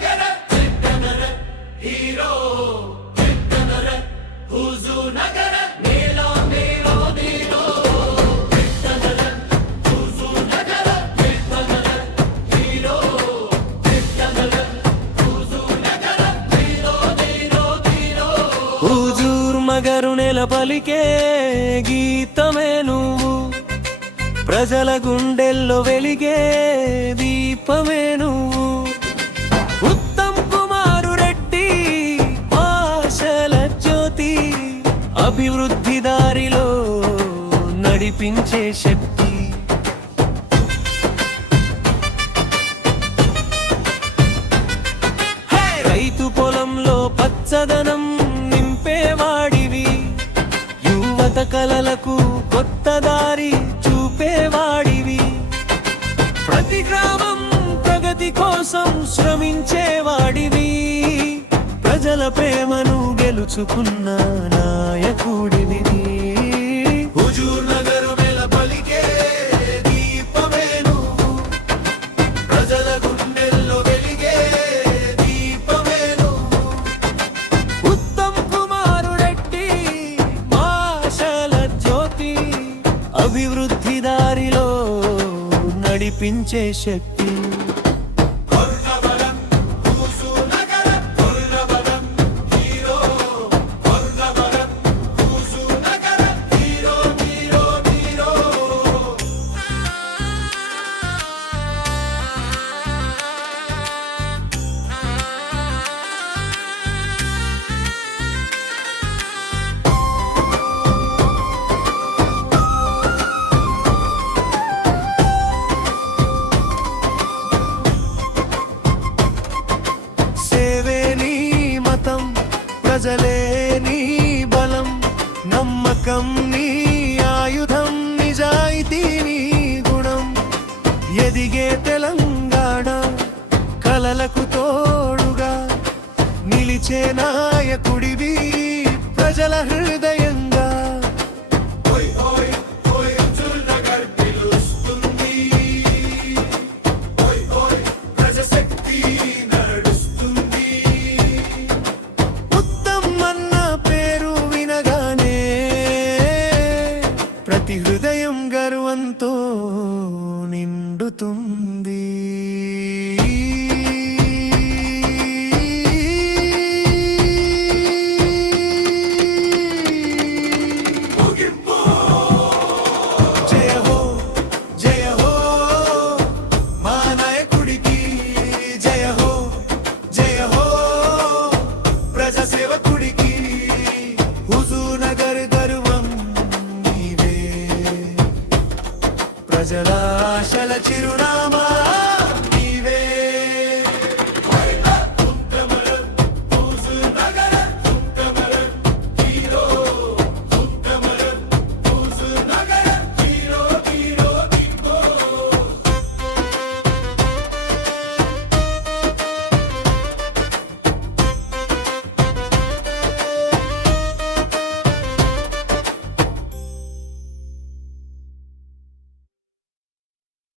నగర చిట్టనర హీరో చిట్టనర హుజూర్ నగర నీలో నీలో నీలో చిట్టనర హుజూర్ నగర చిట్టనర హీరో చిట్టనర హుజూర్ నగర నీలో నీలో నీలో హుజూర్ నగరు నెల పలికే గీతమే నువ్వు, ప్రజల గుండెల్లో వెలిగే దీపమే నువ్వు. ఉత్తమ్ కుమార్ రెడ్డి ఆశల జ్యోతి, అభివృద్ధి దారిలో నడిపించే శక్తి. రైతు పొలంలో పచ్చదనం నింపేవాడివి, యువత కలలకు కొత్త దారి చూపేవాడివి. ప్రతి గ్రామం ప్రగతి కోసం శ్రమించేవాడివి, ప్రజల ప్రేమను గెలుచుకున్న నాయకుడివి. హుజూర్ నగరు నెల పలికే దీపమే నువ్వు, ప్రజల గుండెల్లో వెలిగే దీపమే నువ్వు. ఉత్తమ్ కుమార్ రెడ్డి ఆశల జ్యోతి, అభివృద్ధి దారిలో నడిపించే శక్తి. ప్రజలే నీ బలం, నమ్మకం నీ ఆయుధం, నిజాయితీ నీ గుణం. ఎదిగే తెలంగాణ కలలకు తోడుగా నిలిచే నాయకుడివి, ప్రజల హృదయంగా. ప్రతి హృదయం గర్వంతో నిండుతుంది. జయ హో జయ హో మా నాయకుడికి, జయ హో జయ హో ప్రజా సేవకుడికి. హుజూర్ నగర్ గర్వం ప్రజల ఆశల చిరునామా.